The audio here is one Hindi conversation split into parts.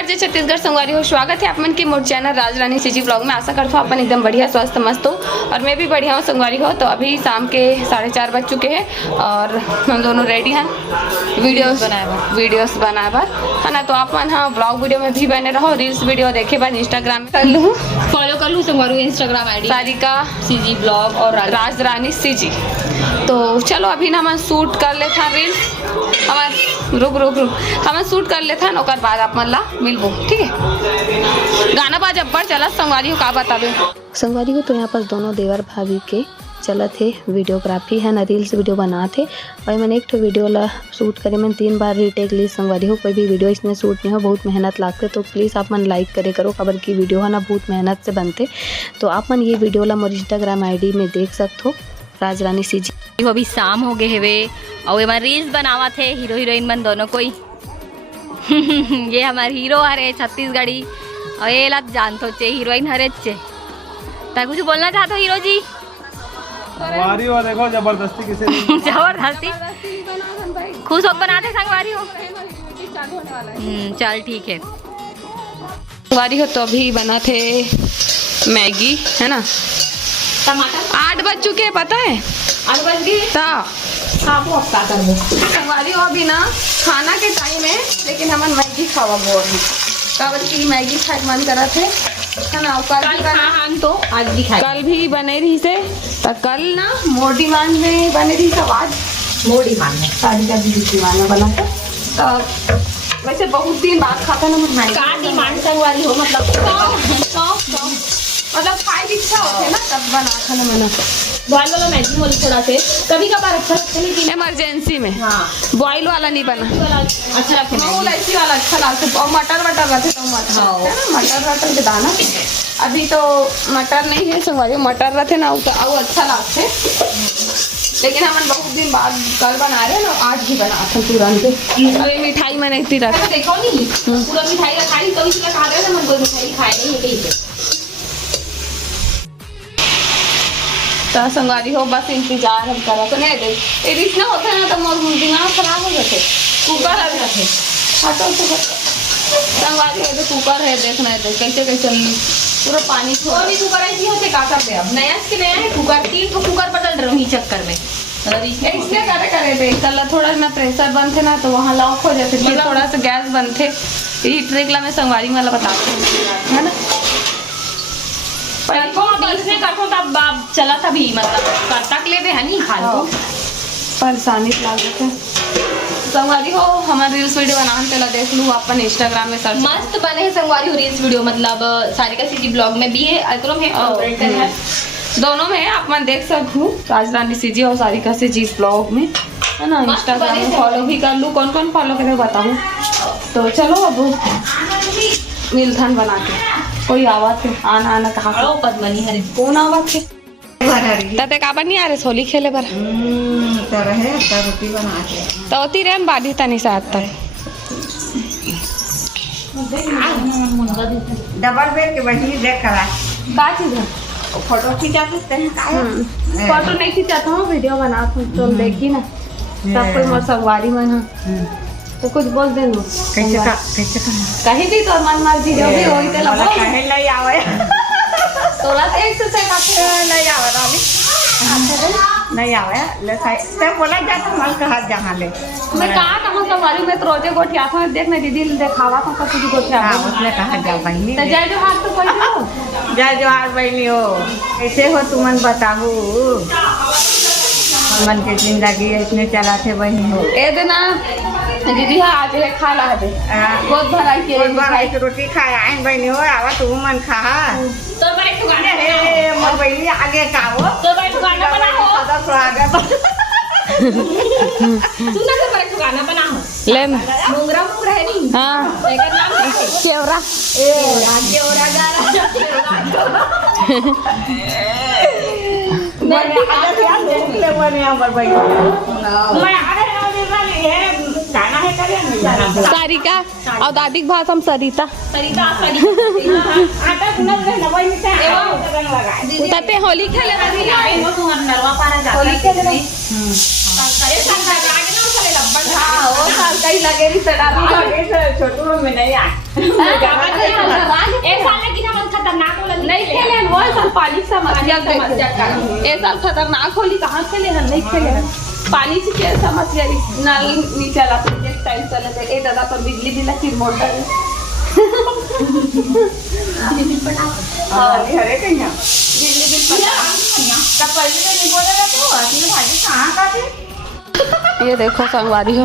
नमस्कार जय छत्तीसगढ़ संगवारी हो, स्वागत है आप मन के मोर चैनल राज रानी सीजी ब्लॉग में। आशा करता हूँ अपन एकदम बढ़िया स्वस्थ मस्त हो और मैं भी बढ़िया हूँ संगवारी हो। तो अभी शाम के 4:30 बज चुके हैं और हम दोनों रेडी हैं वीडियोस बनाए बार है ना। तो आप मन हाँ ब्लॉग वीडियो में भी बने रहो, रील्स वीडियो देखे बाद इंस्टाग्राम में कर लूँ फॉलो कर लूँ संगवारी Instagram ID Sarika CG blog और राज रानी सीजी। तो चलो अभी ना हम शूट कर लेते हैं रील्स, हमारे रुक हम शूट कर लेते हैं और बाद आप मन ला मिलबो, ठीक है। गाना बाज अब्बर चला संगवारी हो का बताबे संगवारी को। तो यहाँ पर दोनों देवर भाभी के चलत है वीडियोग्राफी है ना, रील्स वीडियो बनात है और मैंने एक वीडियो ला शूट करे मैंने 3 बार रीटेक ली संगवारी हो। कोई भी वीडियो इसमें शूट नहीं हो, बहुत मेहनत लगते। तो प्लीज़ आप मन लाइक करे करो, खबर की वीडियो है ना बहुत मेहनत से बनते। तो आप मन ये वीडियो ला मोर इंस्टाग्राम आईडी में देख सकते हो राज रानी सीजी। अभी शाम हो गए हेवे और एमा रील्स बनावा थे हीरो हीरोइन मन दोनों कोई ये हमारे हीरो हरे छत्तीसगढ़ी और ये ला जानते चे हीरोइन हरे चे। ता कुछ बोलना चाहते हो हीरो जी? संगवारी हो देखो जबरदस्ती किसे जबरदस्ती खुश हो बनाते संगवारी हो। चल ठीक है संगवारी हो। तो अभी बना थे मैगी है ना। टमाटर 8 बज चुके हैं पता है, 8 बज गए खाबो अब का करबो संगवारी हो। अभी ना खाना के टाइम है लेकिन हमन मैगी खावा वो अभी काबर की मैगी खाए मन करा थे है ना। कल तो आज भी खाए कल भी बने रही से तो कल ना मोर डिमांड में बने रही सब आज मोर डिमांड में शादी का भी डिमांड में बना था। तो वैसे बहुत दिन बाद खाता ना मैगी का डिमांड संगवारी हो मतलब खाए की इच्छा होती है ना तब बना खाना मना बॉयल वाला मैगी मोल थोड़ा से कभी कभार अच्छा लगता है लेकिन इमरजेंसी में हाँ बॉयल वाला नहीं बना अच्छा लगता है इलायची वाला अच्छा लगता है। और मटर रहते तो मटर के दाना अभी तो मटर नहीं है संगवारी, मटर रहते ना तो अच्छा लगते। लेकिन हम बहुत दिन बाद कल बना रहे ना, आज भी बना था तुरंत। अभी मिठाई में नहीं रखा देखो नहीं पूरा मिठाई का खाई कभी से खा रहे थे मन कोई मिठाई खाए नहीं है कहीं तो संगवारी हो बस इंतजार हम करा तो नहीं दे रिस ना होता है ना तो मोर दिमाग खराब हो जाते। कुकर है जाते हटो तो संगवारी है तो कुकर है देखना है कैसे पूरा पानी और भी कुकर ऐसी होते का करते अब नया के नया है कुकर 3 को कुकर बदल रहे हैं चक्कर में इसलिए करे थे कल थोड़ा ना प्रेशर बंद थे ना तो वहाँ लॉक हो जाते फिर थोड़ा सा गैस बंद थे। यही ट्रिक ला मैं संगवारी वाला बताते है ना। तब चला तभी मतलब तक ले दे हनी खा लो परेशानी लागत है संगवारी हो। हमारे रील्स वीडियो बनाने चला देख लूँ अपन इंस्टाग्राम में सर्च मस्त बने हैं संगवारी हो रील्स वीडियो मतलब सारिका सीजी ब्लॉग में भी है अक्रम है और है दोनों में आप मैं देख सकूँ राज रानी सीजी और सारिका सीजी ब्लॉग में है ना। इंस्टाग्राम में फॉलो भी कर लूँ, कौन कौन फॉलो करे बताऊँ। तो चलो अब मिलथन बना के कोई आवाज थे आना कहा पद्मनी हरे कौन आवाज थे तते काबर नहीं आ रहे होली खेले बर रोटी बना के तो होती रे बाधी तनी साथ तक डबल बेड के बहिनी देख करा का चीज है फोटो खींचा सकते हैं फोटो नहीं खींचाता हूँ वीडियो बना तो देखी ना सब कोई मोर संगवारी मन तो कुछ बोल दे लो कैसे कहीं भी तो मन मर्जी जो भी होई ते लगा कहे नहीं आवे तोला तो एक से काटे नहीं आवे रानी नहीं आवे ले ते बोला जाता मन कहा जहां ले मैं कहां संगवारी में तो रोजे गोठिया था देखना दीदी दिखावा था कुछ गोठिया उसने कहा जा बहनी तो जय जोहार तो कोई हो जय जोहार बहनी हो कैसे हो तुमन बताबू मन के जिंदगी इतने चला थे बहनी हो ए देना दीदी हाँ आज है खा ला दे बहुत भराई के भराई के रोटी खाए आए बहनी हो आवा तू मन खा तो बड़े ठुकाना ए मोर बहनी आगे का हो तो बड़े ठुकाना बना हो दादा तो आगे सुनना तो बड़े ठुकाना बना हो ले मुंगरा है नहीं हाँ तेरा नाम क्या है केवरा केवरा गारा मैंने आगे यार देख ले मैंने हमर बहनी मैं आगे गाना है करे सारिका और दादी की भाषा में सरिता सरिता आटा गुनल रे नवई में से रंग लगा तते होली खेले रही वो तुम्हारा नरवा पारा जाता होली खेले करे संगा आगे ना चले लब्बड़ वो साल का ही लगे रिश्तेदार आगे से छोटू में नहीं आए एक साल में कितना मन खतरनाक होला नहीं खेले वो साल पानी से समस्या ये साल खतरनाक होली कहाँ खेले हम नहीं खेले हम पानी से क्या समस्या नल नीचे ला एक टाइम चले थे ए दादा पर बिजली बिल की मोटर हरे कहीं बिजली बिल पटा तब पहले तो नहीं बोला था तो आदमी भाजी कहाँ का थे ये देखो संगवारी हो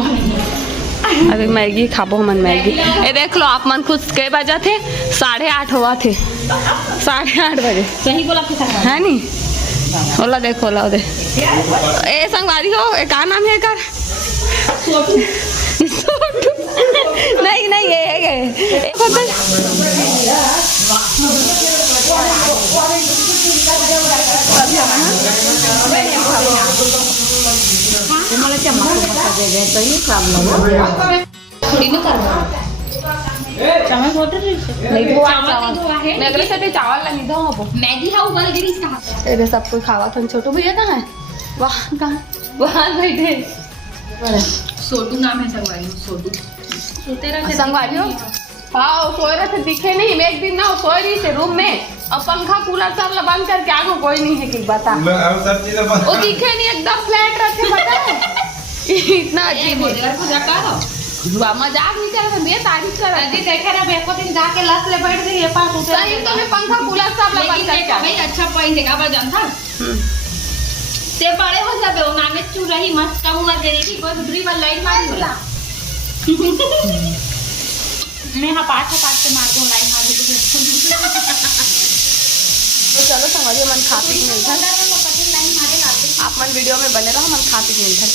अभी मैगी खाबो मन मैगी ये देख लो आप मन खुद के बजा थे 8:30 हुआ थे 8:30 बजे सही बोला थे है नी ओला देखो ला दे ए संगवारी हो ए का नाम है कर छोटू नहीं नहीं ये मला चम्मच दे दे तो ही काम लो चम्मच वाटर नहीं नगरे से चावल ला निधो हो मैगी हा उबाल गिरी कहाँ ये सब कोई खावा था छोटू भैया कहाँ है वहाँ कहाँ वहाँ बैठे सोटू नाम है संगवारी सोटू संगवारी हो हाँ सोए रहे थे दिखे नहीं मैं एक दिन ना सोए रही थे रूम में और पंखा कूलर सब ला बंद करके आगो कोई नहीं है कि बता वो दिखे नहीं एकदम फ्लैट रखे पता है इतना अजीब है मजाक नहीं कर रहा मैं तारीफ कर रहा अजी देखे ना बेको दिन जाके लस ले बैठ गई ये पास उतर सही तो मैं पंखा कूलर सब ला बंद करके भाई अच्छा पॉइंट है का जानता ते बड़े हो जाबे ओ नामे चू रही मस्त कहूं ना दे रही कोई दूसरी बार लाइन मार बोला मैं हाँ पाँच के मार दो लाइन मार दो तो चलो समझिए मन खा पी मिलता आप मन वीडियो में बने रहो मन खा पी मिलता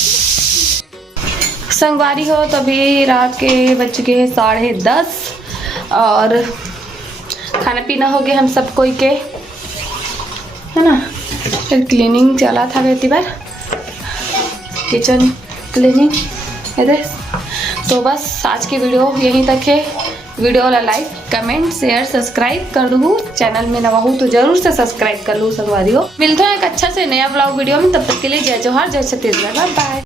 संगवारी हो तभी रात के बज चुके हैं 10:30 और खाना पीना हो गया हम सब कोई के है ना फिर क्लीनिंग चला था बेटी बार किचन क्लीनिंग इधर तो बस आज की वीडियो यहीं तक है वीडियो वाला लाइक कमेंट शेयर सब्सक्राइब कर दूँ चैनल में नवा हूँ तो जरूर से सब्सक्राइब कर लूँ संगवारी हो मिलते हैं एक अच्छा से नया ब्लॉग वीडियो में तब तक के लिए जय जोहार जय छत्तीसगढ़ बाय।